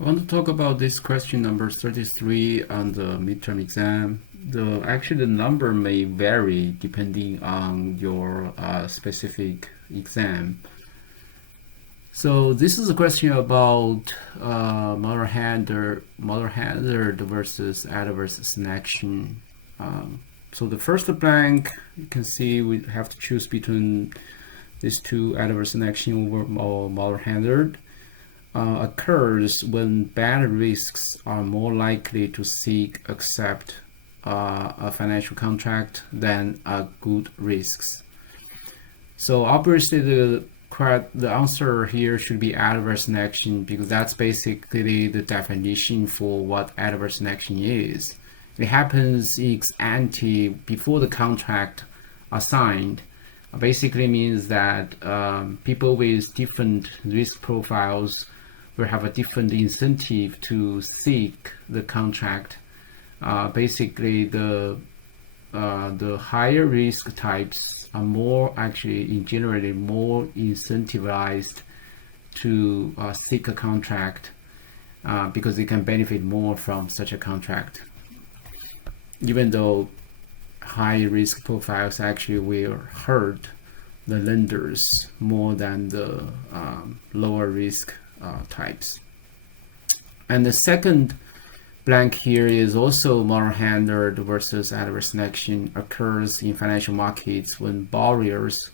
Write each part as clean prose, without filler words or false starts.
I want to talk about this question number 33 on the midterm exam. Actually, the number may vary depending on your specific exam. So this is a question about motor hazard versus adverse selection. So the first blank, you can see we have to choose between these two, adverse selection or motor hazard. Occurs when bad risks are more likely to seek accept a financial contract than good risks. So obviously the answer here should be adverse selection because that's basically the definition for what adverse selection is. It happens ex ante before the contract are signed. Basically means that people with different risk profiles will have a different incentive to seek the contract. Basically, the higher risk types are more actually generally more incentivized to seek a contract because they can benefit more from such a contract, even though high risk profiles actually will hurt the lenders more than the lower risk types. And the second blank here is also moral hazard versus adverse selection occurs in financial markets when borrowers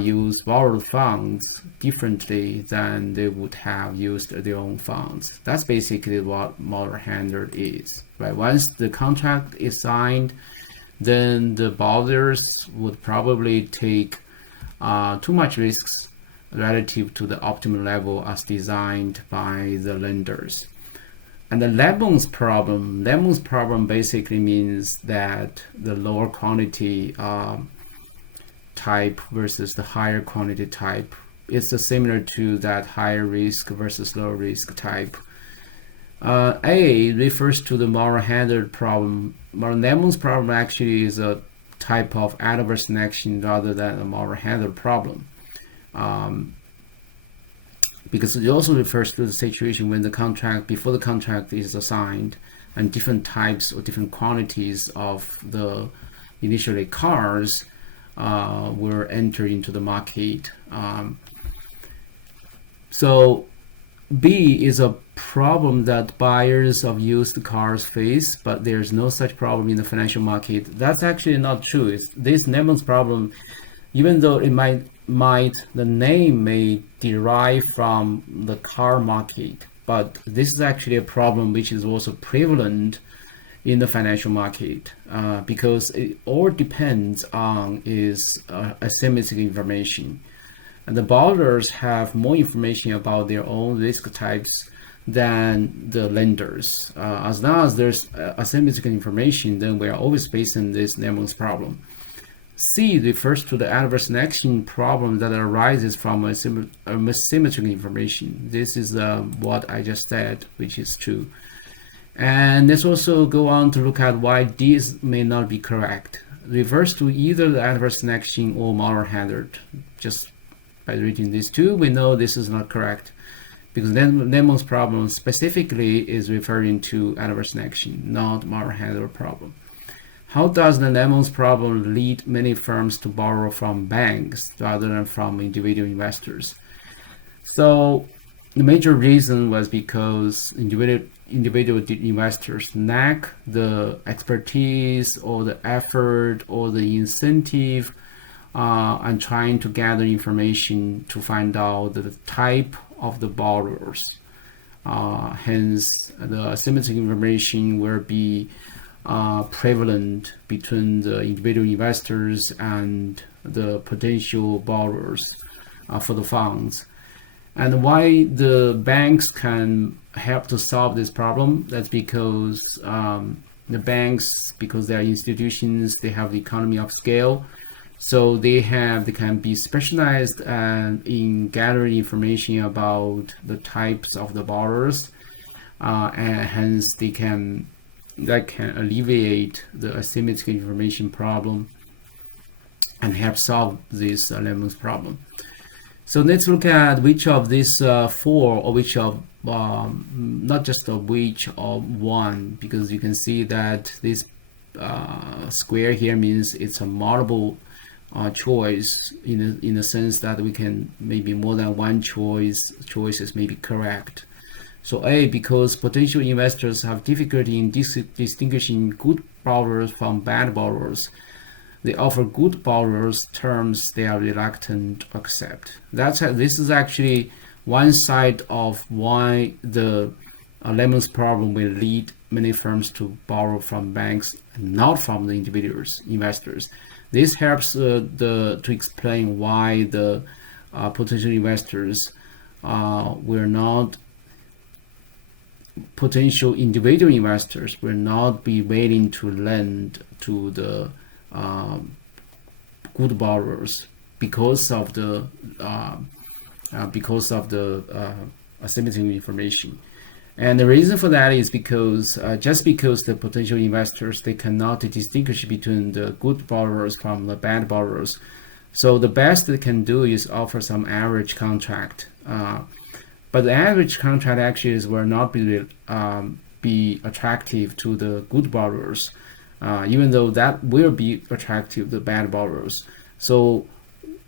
use borrowed funds differently than they would have used their own funds. That's basically what moral hazard is, right? Once the contract is signed, then the borrowers would probably take too much risks relative to the optimal level as designed by the lenders. And the Lemon's problem basically means that the lower quantity type versus the higher quantity type is similar to that higher risk versus lower risk type. A refers to the moral hazard problem. Lemon's problem actually is a type of adverse selection rather than a moral hazard problem. Because it also refers to the situation when before the contract is signed, and different types or different quantities of the initially cars were entered into the market. So B is a problem that buyers of used cars face, but there's no such problem in the financial market. That's actually not true. This Lemon's problem, even though it the name may derive from the car market, but this is actually a problem which is also prevalent in the financial market because it all depends on is asymmetric information. And the borrowers have more information about their own risk types than the lenders. As long as there's asymmetric information, then we are always facing this Lemon's problem. C refers to the adverse selection problem that arises from asymmetric information. This is what I just said, which is true. And let's also go on to look at why these may not be correct. It refers to either the adverse selection or moral hazard. Just by reading these two, we know this is not correct because Lemon's problem specifically is referring to adverse selection, not moral hazard problem. How does the Lemon's problem lead many firms to borrow from banks rather than from individual investors? So the major reason was because individual investors lack the expertise or the effort or the incentive and trying to gather information to find out the type of the borrowers. Hence, the asymmetric information will be prevalent between the individual investors and the potential borrowers for the funds. And why the banks can help to solve this problem, that's because the banks, because they are institutions, they have the economy of scale. So they can be specialized in gathering information about the types of the borrowers, and hence that can alleviate the asymmetric information problem and help solve this Lemon's problem. So let's look at which of these four, or which of not just of which of one, because you can see that this square here means it's a multiple choice in a sense that we can maybe more than one choices may be correct. So A, because potential investors have difficulty in distinguishing good borrowers from bad borrowers, they offer good borrowers terms they are reluctant to accept. This is actually one side of why the Lemon's problem will lead many firms to borrow from banks and not from the individuals investors. This helps to explain why the potential investors will not potential individual investors will not be willing to lend to the good borrowers because of the asymmetric information. And the reason for that is because just because the potential investors they cannot distinguish between the good borrowers from the bad borrowers, so the best they can do is offer some average contract. But the average contract actually will not be attractive to the good borrowers, even though that will be attractive to the bad borrowers. So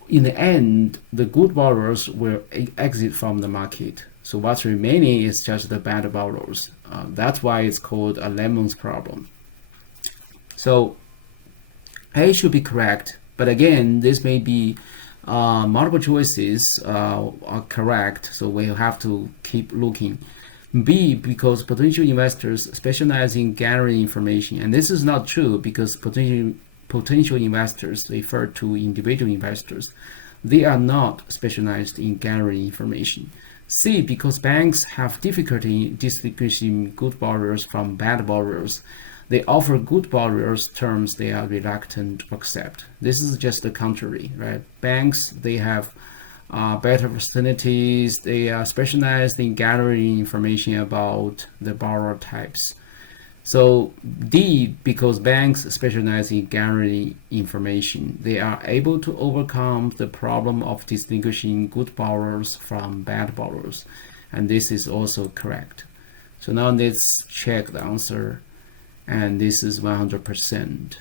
in the end, the good borrowers will exit from the market. So what's remaining is just the bad borrowers. That's why it's called a Lemon's problem. So A should be correct, but again, this may be multiple choices are correct, so we have to keep looking. B, because potential investors specialize in gathering information, and this is not true because potential investors refer to individual investors. They are not specialized in gathering information. C, because banks have difficulty distinguishing good borrowers from bad borrowers. They offer good borrowers terms they are reluctant to accept. This is just the contrary, right? Banks, they have better facilities. They are specialized in gathering information about the borrower types. So D, because banks specialize in gathering information, they are able to overcome the problem of distinguishing good borrowers from bad borrowers. And this is also correct. So now let's check the answer. And this is 100%.